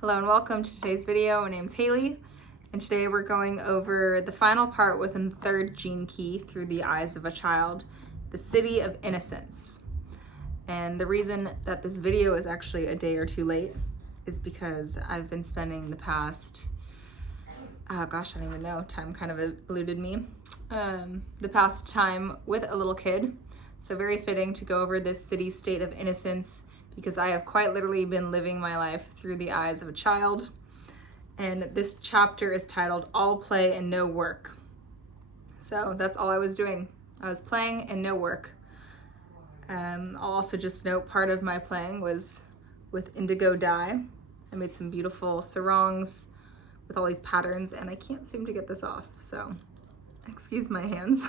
Hello and welcome to today's video. My name's Haley, and today we're going over the final part within the third gene key through the eyes of a child, the Siddhi of Innocence. And the reason that this video is actually a day or two late is because I've been spending the past, I don't even know, time kind of eluded me, the past time with a little kid. So very fitting to go over this Siddhi state of innocence, because I have quite literally been living my life through the eyes of a child. And this chapter is titled All Play and No Work. So that's all I was doing. I was playing and no work. I'll also just note part of my playing was with indigo dye. I made some beautiful sarongs with all these patterns, and I can't seem to get this off, so excuse my hands.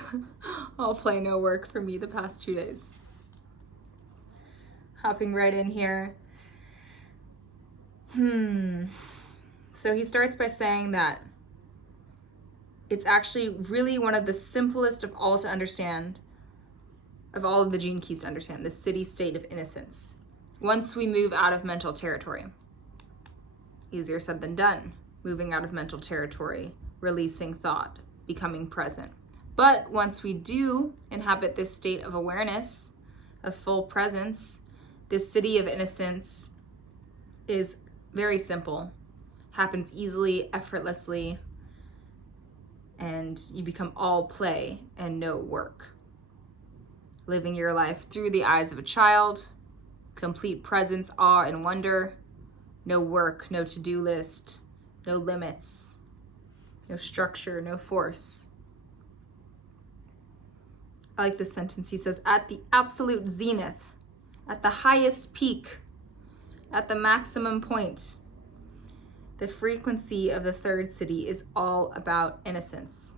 All play, no work for me the past 2 days. Hopping right in here. So he starts by saying that it's actually really one of the simplest of all to understand, of all of the gene keys to understand, the Siddhi state of innocence. Once we move out of mental territory. Easier said than done. Moving out of mental territory, releasing thought, becoming present. But once we do inhabit this state of awareness, of full presence, this Siddhi of innocence is very simple, happens easily, effortlessly, and you become all play and no work. Living your life through the eyes of a child, complete presence, awe, and wonder, no work, no to-do list, no limits, no structure, no force. I like this sentence. He says, at the absolute zenith, at the highest peak, at the maximum point, the frequency of the third Siddhi is all about innocence.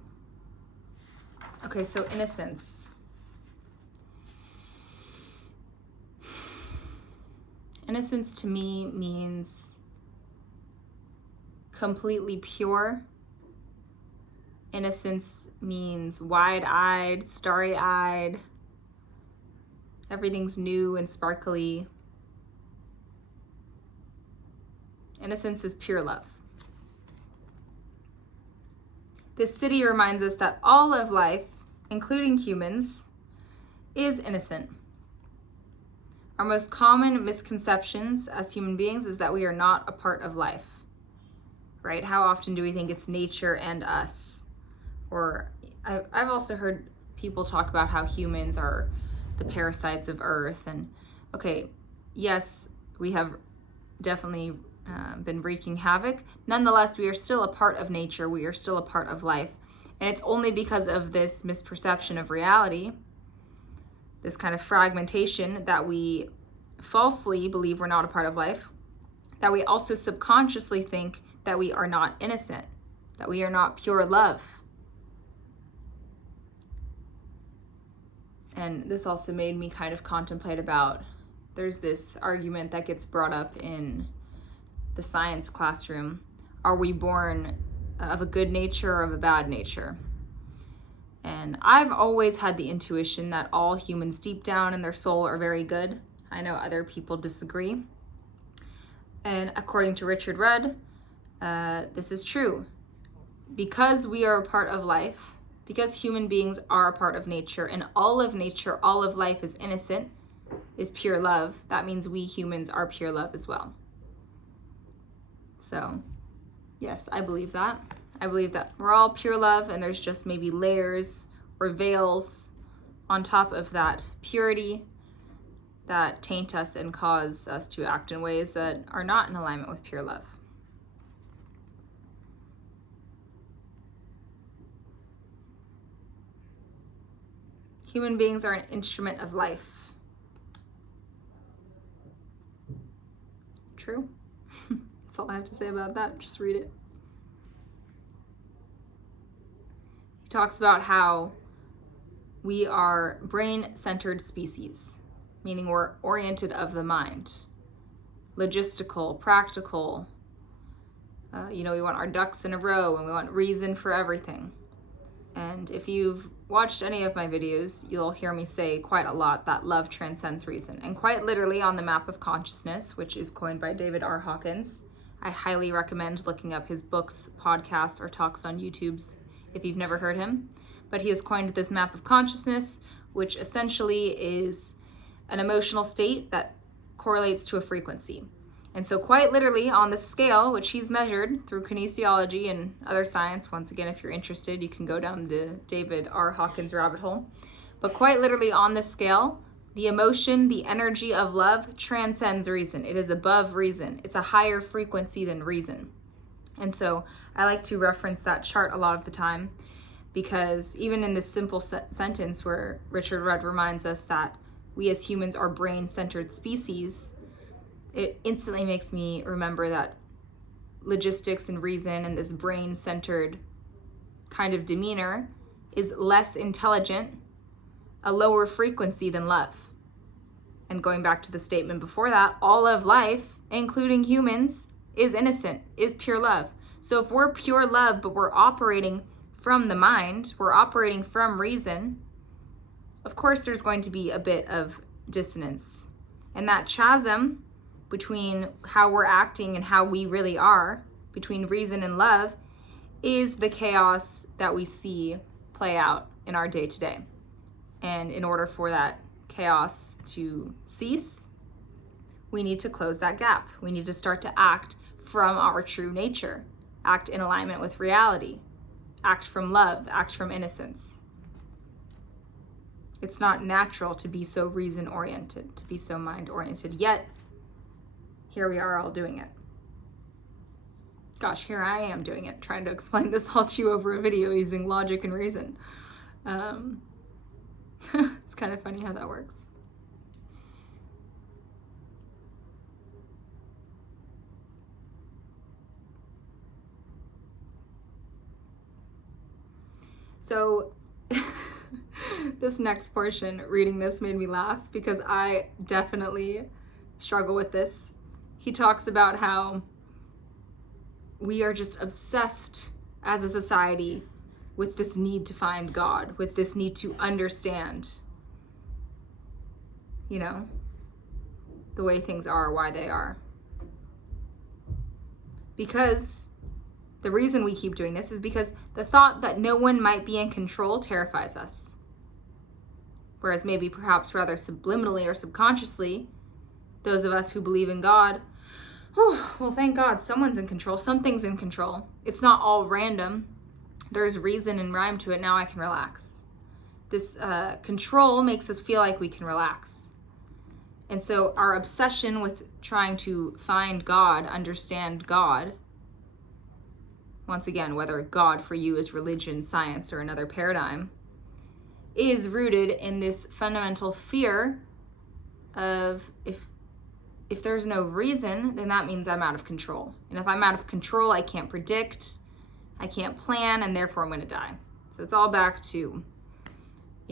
Okay, so innocence. Innocence to me means completely pure. Innocence means wide-eyed, starry-eyed. Everything's new and sparkly. Innocence is pure love. This Siddhi reminds us that all of life, including humans, is innocent. Our most common misconceptions as human beings is that we are not a part of life, right? How often do we think it's nature and us? Or I've also heard people talk about how humans are the parasites of Earth. And okay, yes, we have definitely been wreaking havoc. Nonetheless, we are still a part of nature. We are still a part of life. And it's only because of this misperception of reality, this kind of fragmentation, that we falsely believe we're not a part of life, that we also subconsciously think that we are not innocent, that we are not pure love. And this also made me kind of contemplate about, there's this argument that gets brought up in the science classroom. Are we born of a good nature or of a bad nature? And I've always had the intuition that all humans deep down in their soul are very good. I know other people disagree. And according to Richard Rudd, this is true. Because we are a part of life, because human beings are a part of nature, and all of nature, all of life is innocent, is pure love, that means we humans are pure love as well. So, yes, I believe that. I believe that we're all pure love, and there's just maybe layers or veils on top of that purity that taint us and cause us to act in ways that are not in alignment with pure love. Human beings are an instrument of life. True? That's all I have to say about that. Just read it. He talks about how we are brain-centered species, meaning we're oriented of the mind. Logistical, practical. We want our ducks in a row, and we want reason for everything. And if you've watched any of my videos, you'll hear me say quite a lot that love transcends reason. And quite literally on the map of consciousness, which is coined by David R. Hawkins, I highly recommend looking up his books, podcasts, or talks on YouTube's if you've never heard him. But he has coined this map of consciousness, which essentially is an emotional state that correlates to a frequency. And so quite literally on the scale, which he's measured through kinesiology and other science, once again, if you're interested, you can go down the David R. Hawkins rabbit hole. But quite literally on the scale, the emotion, the energy of love transcends reason. It is above reason. It's a higher frequency than reason. And so I like to reference that chart a lot of the time, because even in this simple sentence where Richard Rudd reminds us that we as humans are brain-centered species, it instantly makes me remember that logistics and reason and this brain-centered kind of demeanor is less intelligent, a lower frequency than love. And going back to the statement before that, all of life, including humans, is innocent, is pure love. So if we're pure love, but we're operating from the mind, we're operating from reason, of course there's going to be a bit of dissonance. And that chasm between how we're acting and how we really are, between reason and love, is the chaos that we see play out in our day-to-day. And in order for that chaos to cease, we need to close that gap. We need to start to act from our true nature, act in alignment with reality, act from love, act from innocence. It's not natural to be so reason-oriented, to be so mind-oriented, yet here we are all doing it. Gosh, here I am doing it, trying to explain this all to you over a video using logic and reason. It's kind of funny how that works. So this next portion, reading this made me laugh because I definitely struggle with this. He talks about how we are just obsessed as a society with this need to find God, with this need to understand, the way things are, why they are. Because the reason we keep doing this is because the thought that no one might be in control terrifies us. Whereas maybe perhaps rather subliminally or subconsciously, those of us who believe in God, well, thank God, someone's in control, something's in control. It's not all random. There's reason and rhyme to it. Now I can relax. This control makes us feel like we can relax. And so our obsession with trying to find God, understand God, once again, whether God for you is religion, science, or another paradigm, is rooted in this fundamental fear of if there's no reason, then that means I'm out of control. And if I'm out of control, I can't predict, I can't plan, and therefore I'm going to die. So it's all back to,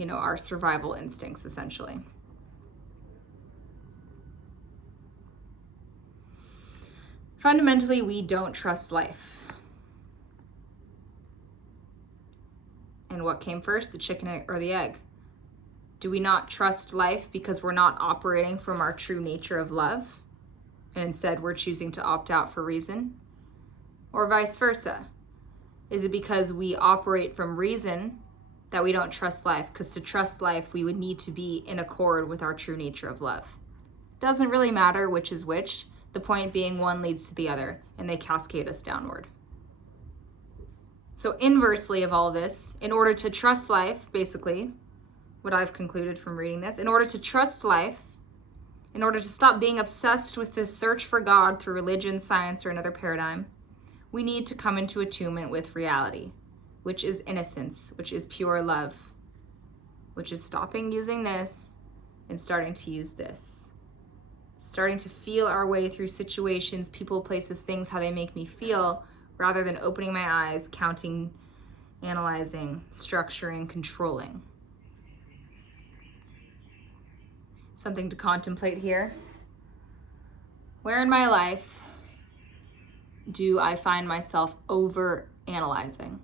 our survival instincts, essentially. Fundamentally, we don't trust life. And what came first, the chicken or the egg? Do we not trust life because we're not operating from our true nature of love, and instead we're choosing to opt out for reason? Or vice versa? Is it because we operate from reason that we don't trust life? Because to trust life, we would need to be in accord with our true nature of love. Doesn't really matter which is which. The point being one leads to the other, and they cascade us downward. So inversely of all this, in order to trust life, basically, what I've concluded from reading this, in order to trust life, in order to stop being obsessed with this search for God through religion, science, or another paradigm, we need to come into attunement with reality, which is innocence, which is pure love, which is stopping using this and starting to use this. Starting to feel our way through situations, people, places, things, how they make me feel, rather than opening my eyes, counting, analyzing, structuring, controlling. Something to contemplate here. Where in my life do I find myself over-analyzing?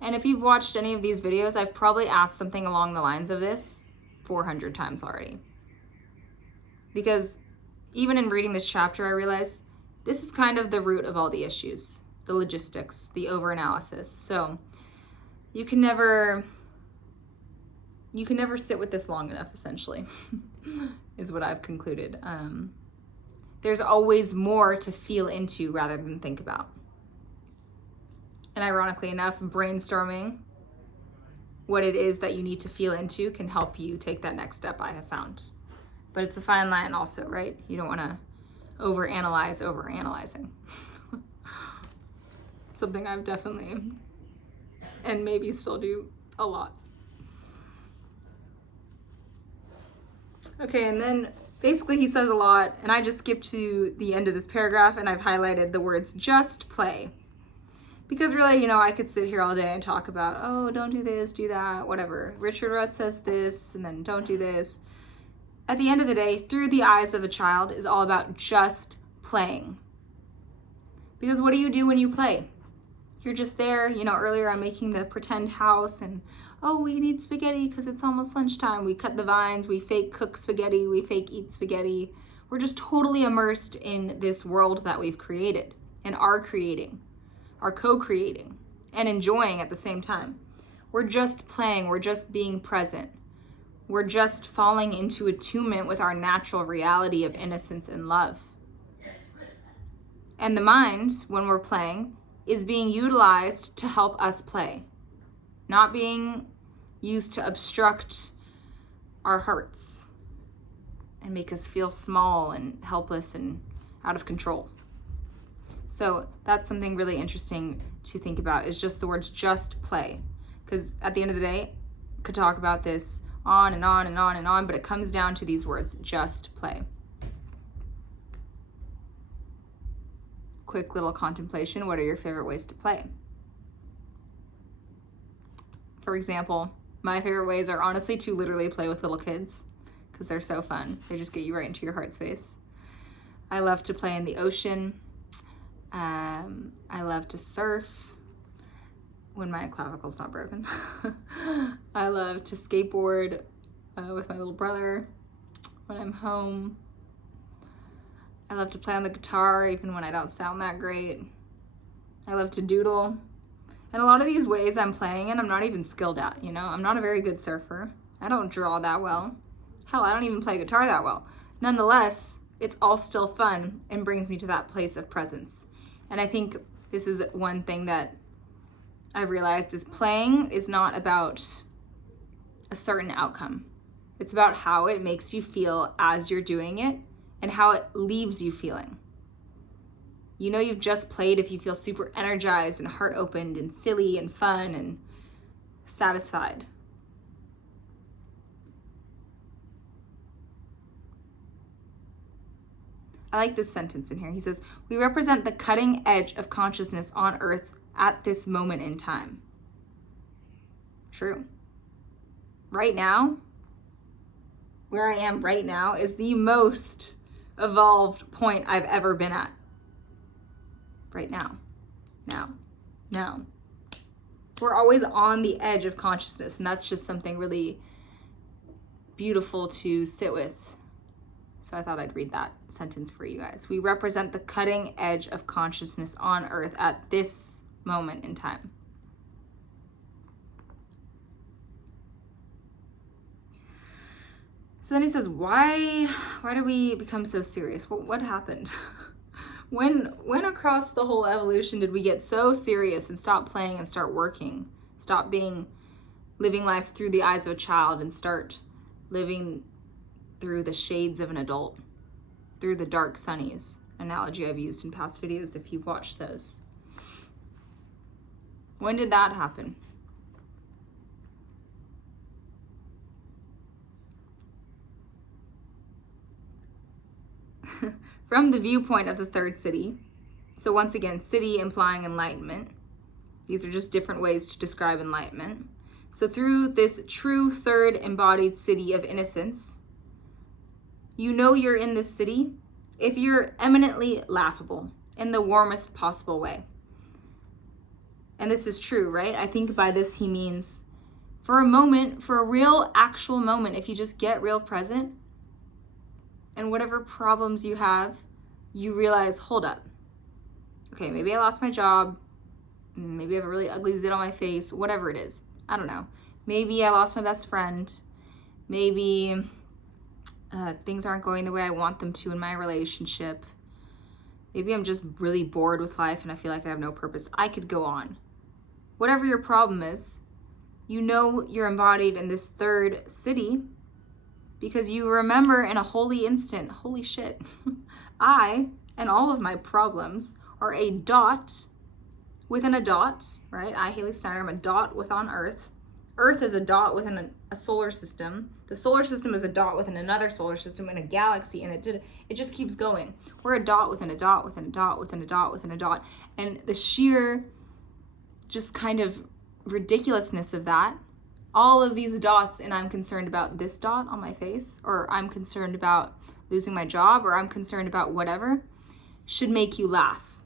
And if you've watched any of these videos, I've probably asked something along the lines of this 400 times already. Because even in reading this chapter, I realized this is kind of the root of all the issues, the logistics, the overanalysis. So you can never sit with this long enough, essentially, is what I've concluded. There's always more to feel into rather than think about. And ironically enough, brainstorming what it is that you need to feel into can help you take that next step, I have found. But it's a fine line also, right? You don't want to overanalyze overanalyzing. Something I've definitely, and maybe still do a lot. Okay, and then basically he says a lot, and I just skipped to the end of this paragraph and I've highlighted the words just play. Because really, I could sit here all day and talk about, oh, don't do this, do that, whatever. Richard Rudd says this, and then don't do this. At the end of the day, Through the Eyes of a Child is all about just playing. Because what do you do when you play? You're just there. Earlier I'm making the pretend house and, oh, we need spaghetti because it's almost lunchtime. We cut the vines, we fake cook spaghetti, we fake eat spaghetti. We're just totally immersed in this world that we've created and are creating, are co-creating and enjoying at the same time. We're just playing, we're just being present. We're just falling into attunement with our natural reality of innocence and love. And the mind, when we're playing, is being utilized to help us play, not being used to obstruct our hearts and make us feel small and helpless and out of control. So that's something really interesting to think about, is just the words just play. Because at the end of the day, I could talk about this on and on and on and on, but it comes down to these words, just play. Quick little contemplation. What are your favorite ways to play? For example, my favorite ways are honestly to literally play with little kids because they're so fun. They just get you right into your heart space. I love to play in the ocean. I love to surf when my clavicle's not broken. I love to skateboard with my little brother when I'm home. I love to play on the guitar even when I don't sound that great. I love to doodle. And a lot of these ways I'm playing in, I'm not even skilled at, I'm not a very good surfer. I don't draw that well. Hell, I don't even play guitar that well. Nonetheless, it's all still fun and brings me to that place of presence. And I think this is one thing that I've realized is playing is not about a certain outcome. It's about how it makes you feel as you're doing it and how it leaves you feeling. You've just played if you feel super energized and heart opened and silly and fun and satisfied. I like this sentence in here. He says, we represent the cutting edge of consciousness on earth at this moment in time. True. Right now, where I am right now is the most evolved point I've ever been at. Right now. Now. We're always on the edge of consciousness, and that's just something really beautiful to sit with. So I thought I'd read that sentence for you guys. We represent the cutting edge of consciousness on earth at this moment in time. So then he says, why do we become so serious? What happened? When across the whole evolution did we get so serious and stop playing and start working? Stop living life through the eyes of a child and start living through the shades of an adult, through the dark sunnies, analogy I've used in past videos if you've watched those. When did that happen? From the viewpoint of the third city, so once again, city implying enlightenment. These are just different ways to describe enlightenment. So through this true third embodied city of innocence, you're in this city if you're eminently laughable in the warmest possible way. And this is true, right? I think by this he means for a moment, for a real actual moment, if you just get real present and whatever problems you have, you realize, hold up, Okay, maybe I lost my job. Maybe I have a really ugly zit on my face, whatever it is. I don't know. Maybe I lost my best friend. Maybe things aren't going the way I want them to in my relationship. Maybe I'm just really bored with life and I feel like I have no purpose. I could go on. Whatever your problem is, you know you're embodied in this third city because you remember in a holy instant, holy shit, I and all of my problems are a dot within a dot, right? I, Haley Snyder, I'm a dot within Earth. Earth is a dot within a solar system. The solar system is a dot within another solar system and a galaxy, and it just keeps going. We're a dot within a dot within a dot within a dot within a dot. And the sheer just kind of ridiculousness of that, all of these dots, and I'm concerned about this dot on my face, or I'm concerned about losing my job, or I'm concerned about whatever, should make you laugh.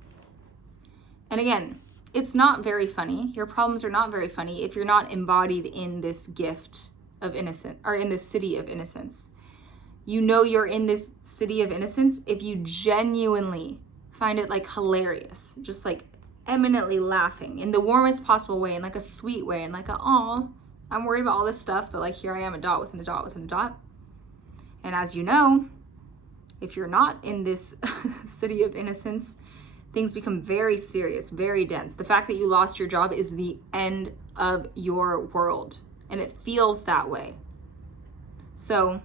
And again, it's not very funny. Your problems are not very funny if you're not embodied in this gift of innocence, or in this city of innocence. You know you're in this city of innocence if you genuinely find it like hilarious, just like eminently laughing in the warmest possible way, in like a sweet way, and like aw, I'm worried about all this stuff, but like here I am, a dot within a dot within a dot. And as you know, if you're not in this city of innocence, things become very serious, very dense. The fact that you lost your job is the end of your world, and it feels that way. So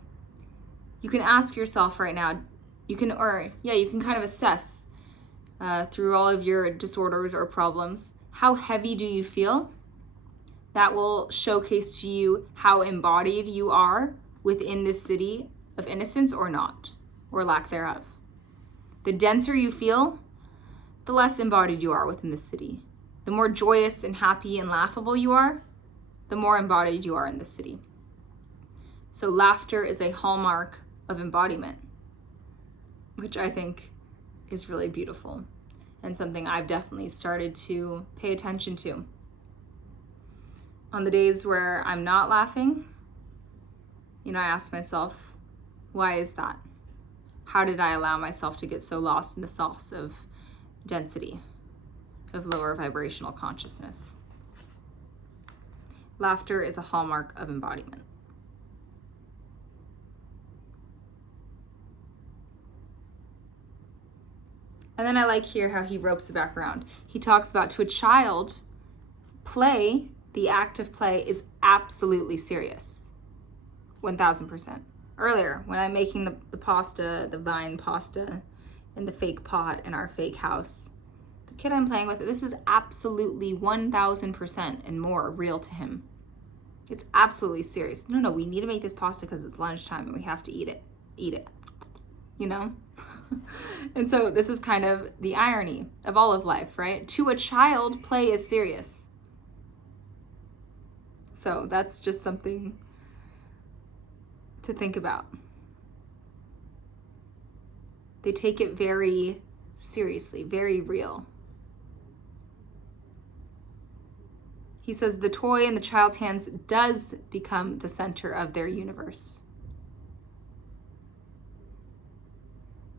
you can ask yourself right now, you can kind of assess through all of your disorders or problems, how heavy do you feel? That will showcase to you how embodied you are within this city of innocence or not, or lack thereof. The denser you feel, the less embodied you are within the city. The more joyous and happy and laughable you are, the more embodied you are in the city. So laughter is a hallmark of embodiment, which I think is really beautiful and something I've definitely started to pay attention to. On the days where I'm not laughing, I ask myself, why is that? How did I allow myself to get so lost in the sauce of density, of lower vibrational consciousness? Laughter is a hallmark of embodiment. And then I like here how he ropes it back around. He talks about, to a child, play, the act of play, is absolutely serious. 1000%. Earlier, when I'm making the pasta, the vine pasta, in the fake pot in our fake house, the kid I'm playing with, this is absolutely 1000% and more real to him. It's absolutely serious. No, we need to make this pasta because it's lunchtime and we have to eat it, And so this is kind of the irony of all of life, right? To a child, play is serious. So that's just something to think about. They take it very seriously, very real. He says the toy in the child's hands does become the center of their universe.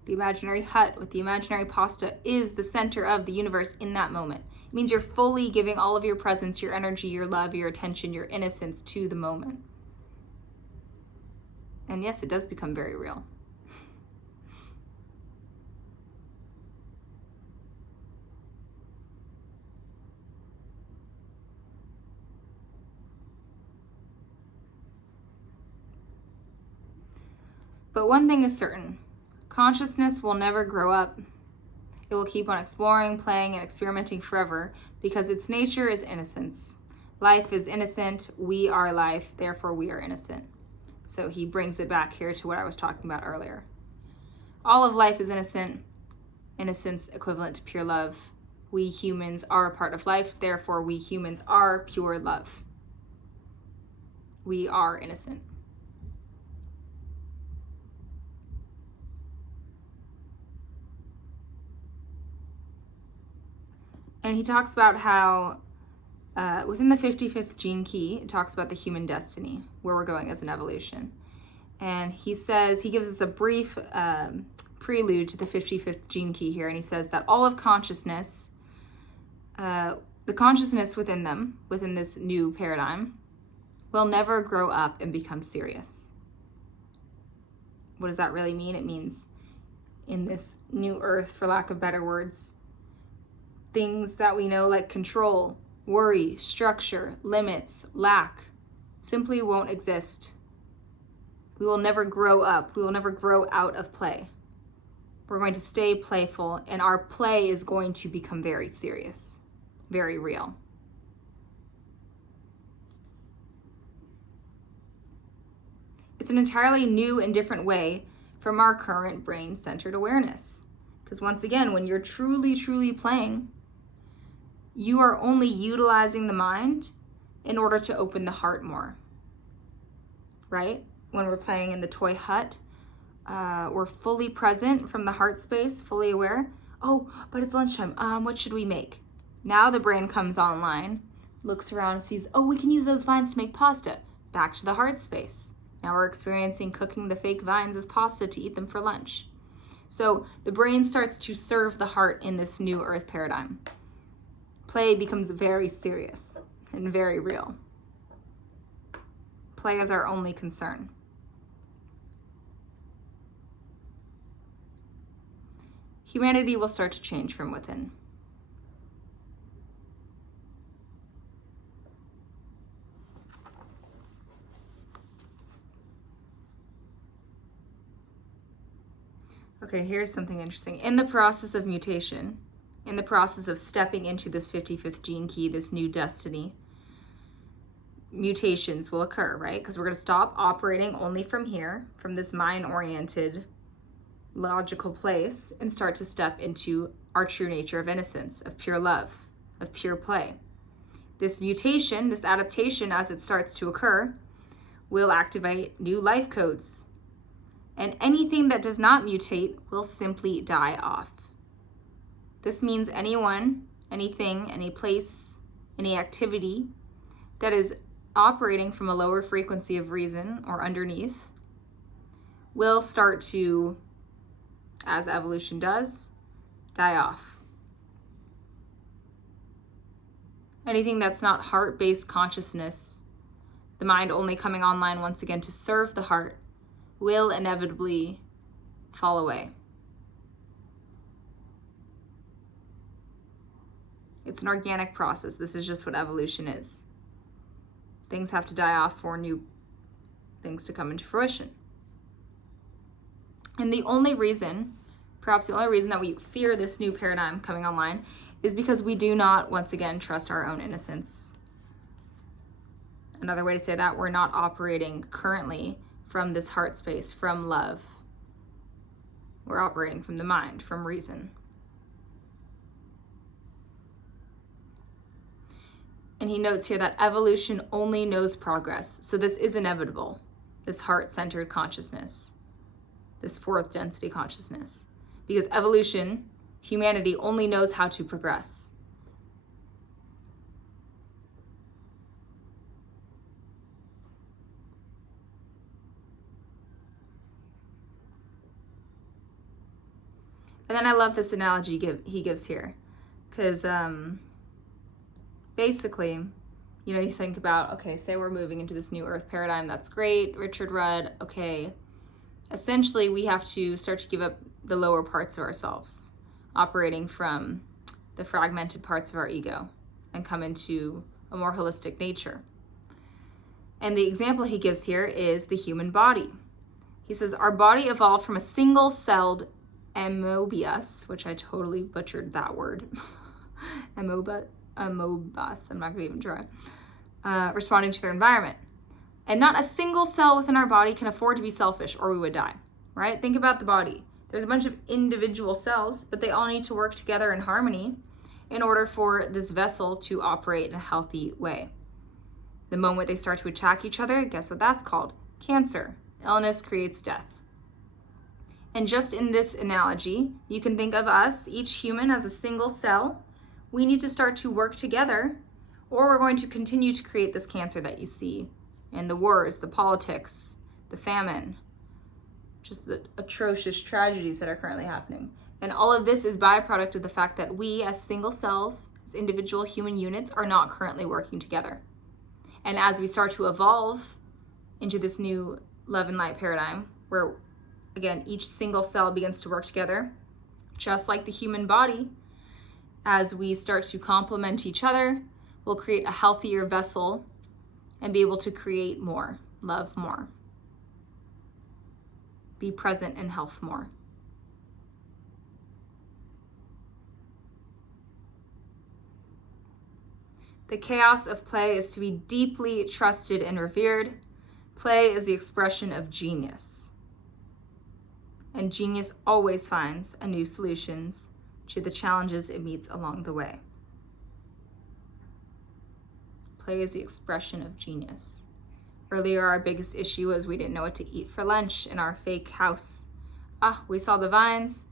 The imaginary hut with the imaginary pasta is the center of the universe in that moment. It means you're fully giving all of your presence, your energy, your love, your attention, your innocence to the moment. And yes, it does become very real. But one thing is certain. Consciousness will never grow up. It will keep on exploring, playing, and experimenting forever because its nature is innocence. Life is innocent. We are life. Therefore, we are innocent. So he brings it back here to what I was talking about earlier. All of life is innocent. Innocence equivalent to pure love. We humans are a part of life. Therefore, we humans are pure love. We are innocent. And he talks about how within the 55th gene key, it talks about the human destiny, where we're going as an evolution. And he says, he gives us a brief prelude to the 55th gene key here, and he says that all of consciousness, the consciousness within them, within this new paradigm, will never grow up and become serious. What does that really mean? It means in this new earth, for lack of better words, things that we know like control, worry, structure, limits, lack, simply won't exist. We will never grow up. We will never grow out of play. We're going to stay playful, and our play is going to become very serious, very real. It's an entirely new and different way from our current brain-centered awareness. Because once again, when you're truly, truly playing, you are only utilizing the mind in order to open the heart more, right? When we're playing in the toy hut, we're fully present from the heart space, fully aware. Oh, but it's lunchtime. What should we make? Now the brain comes online, looks around and sees, oh, we can use those vines to make pasta. Back to the heart space. Now we're experiencing cooking the fake vines as pasta to eat them for lunch. So the brain starts to serve the heart in this new earth paradigm. Play becomes very serious and very real. Play is our only concern. Humanity will start to change from within. Okay, here's something interesting. In the process of mutation, in the process of stepping into this 55th gene key, this new destiny, mutations will occur, right? Because we're going to stop operating only from here, from this mind-oriented, logical place, and start to step into our true nature of innocence, of pure love, of pure play. This mutation, this adaptation, as it starts to occur, will activate new life codes. And anything that does not mutate will simply die off. This means anyone, anything, any place, any activity that is operating from a lower frequency of reason or underneath will start to, as evolution does, die off. Anything that's not heart-based consciousness, the mind only coming online once again to serve the heart, will inevitably fall away. It's an organic process. This is just what evolution is. Things have to die off for new things to come into fruition. And the only reason, perhaps the only reason that we fear this new paradigm coming online is because we do not, once again, trust our own innocence. Another way to say that, we're not operating currently from this heart space, from love. We're operating from the mind, from reason. And he notes here that evolution only knows progress. So this is inevitable, this heart-centered consciousness, this fourth density consciousness. Because evolution, humanity only knows how to progress. And then I love this analogy he gives here, because basically, you know, you think about, okay, say we're moving into this new earth paradigm, that's great, Richard Rudd, okay. Essentially, we have to start to give up the lower parts of ourselves, operating from the fragmented parts of our ego, and come into a more holistic nature. And the example he gives here is the human body. He says, our body evolved from a single-celled amoebus, which I totally butchered that word. Amoebus, I'm not gonna even try. Responding to their environment. And not a single cell within our body can afford to be selfish or we would die, right? Think about the body. There's a bunch of individual cells, but they all need to work together in harmony in order for this vessel to operate in a healthy way. The moment they start to attack each other, guess what that's called? Cancer. Illness creates death. And just in this analogy, you can think of us, each human, as a single cell. We need to start to work together, or we're going to continue to create this cancer that you see in the wars, the politics, the famine, just the atrocious tragedies that are currently happening. And all of this is byproduct of the fact that we as single cells, as individual human units, are not currently working together. And as we start to evolve into this new love and light paradigm, where again, each single cell begins to work together, just like the human body, as we start to complement each other, we'll create a healthier vessel and be able to create more, love more, be present in health more. The chaos of play is to be deeply trusted and revered. Play is the expression of genius. And genius always finds a new solutions to the challenges it meets along the way. Play is the expression of genius. Earlier, our biggest issue was we didn't know what to eat for lunch in our fake house. We saw the vines.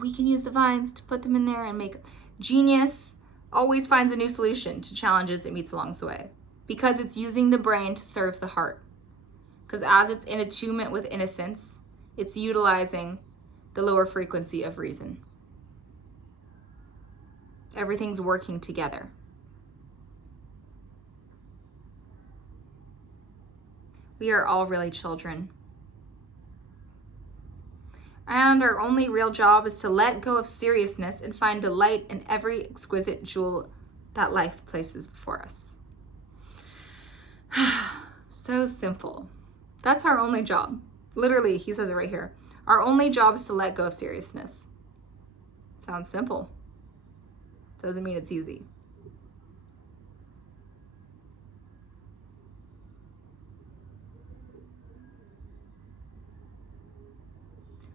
We can use the vines to put them in there and make genius always finds a new solution to challenges it meets along the way, because it's using the brain to serve the heart. Because as it's in attunement with innocence, it's utilizing the lower frequency of reason. Everything's working together. We are all really children. And our only real job is to let go of seriousness and find delight in every exquisite jewel that life places before us. So simple. That's our only job. Literally, he says it right here. Our only job is to let go of seriousness. Sounds simple. Doesn't mean it's easy.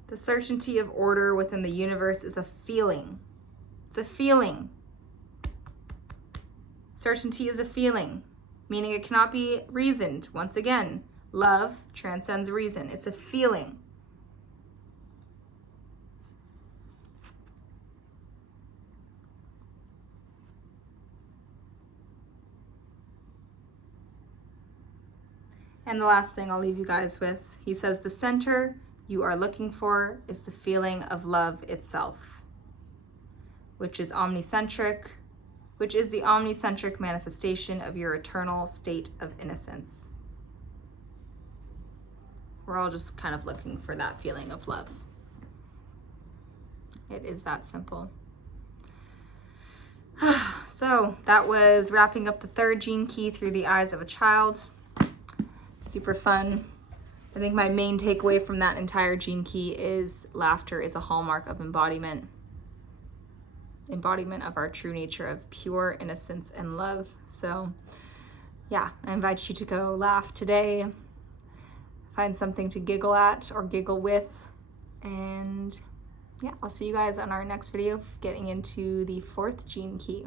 The certainty of order within the universe is a feeling. It's a feeling. Certainty is a feeling, meaning it cannot be reasoned. Once again, love transcends reason. It's a feeling. And the last thing I'll leave you guys with, he says, the center you are looking for is the feeling of love itself, which is omnicentric, which is the omnicentric manifestation of your eternal state of innocence. We're all just kind of looking for that feeling of love. It is that simple. So that was wrapping up the third gene key through the eyes of a child. Super fun. I think my main takeaway from that entire gene key is laughter is a hallmark of embodiment. Embodiment of our true nature of pure innocence and love. So yeah, I invite you to go laugh today. Find something to giggle at or giggle with. And yeah, I'll see you guys on our next video getting into the fourth gene key.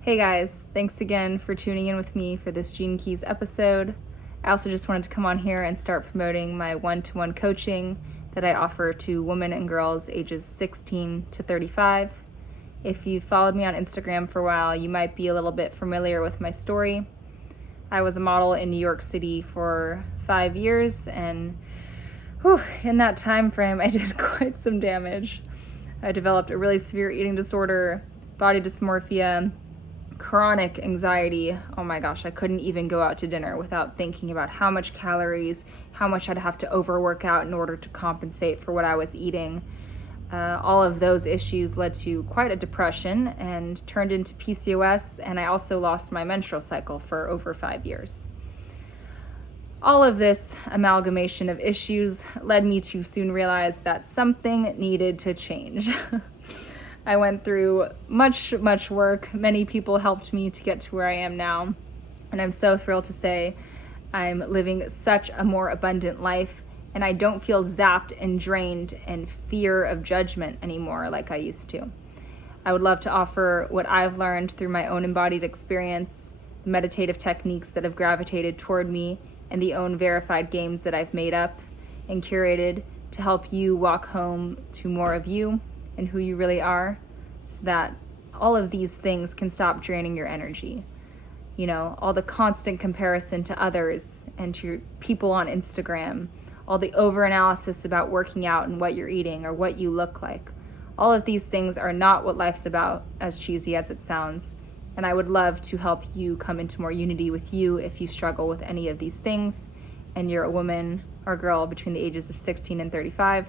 Hey guys, thanks again for tuning in with me for this Gene Keys episode. I also just wanted to come on here and start promoting my one-to-one coaching that I offer to women and girls ages 16 to 35. If you've followed me on Instagram for a while, you might be a little bit familiar with my story. I was a model in New York City for 5 years, and in that time frame, I did quite some damage. I developed a really severe eating disorder, body dysmorphia, chronic anxiety. Oh my gosh, I couldn't even go out to dinner without thinking about how much calories, how much I'd have to overwork out in order to compensate for what I was eating. All of those issues led to quite a depression and turned into PCOS, and I also lost my menstrual cycle for over 5 years. All of this amalgamation of issues led me to soon realize that something needed to change. I went through much work. Many people helped me to get to where I am now. And I'm so thrilled to say I'm living such a more abundant life, and I don't feel zapped and drained and fear of judgment anymore like I used to. I would love to offer what I've learned through my own embodied experience, the meditative techniques that have gravitated toward me, and the own verified games that I've made up and curated to help you walk home to more of you and who you really are, so that all of these things can stop draining your energy. You know, all the constant comparison to others and to people on Instagram, all the over-analysis about working out and what you're eating or what you look like. All of these things are not what life's about, as cheesy as it sounds. And I would love to help you come into more unity with you if you struggle with any of these things and you're a woman or girl between the ages of 16 and 35.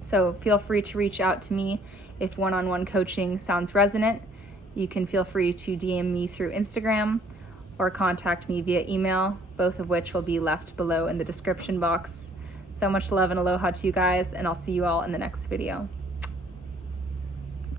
So feel free to reach out to me if one-on-one coaching sounds resonant. You can feel free to DM me through Instagram or contact me via email, both of which will be left below in the description box. So much love and aloha to you guys, and I'll see you all in the next video.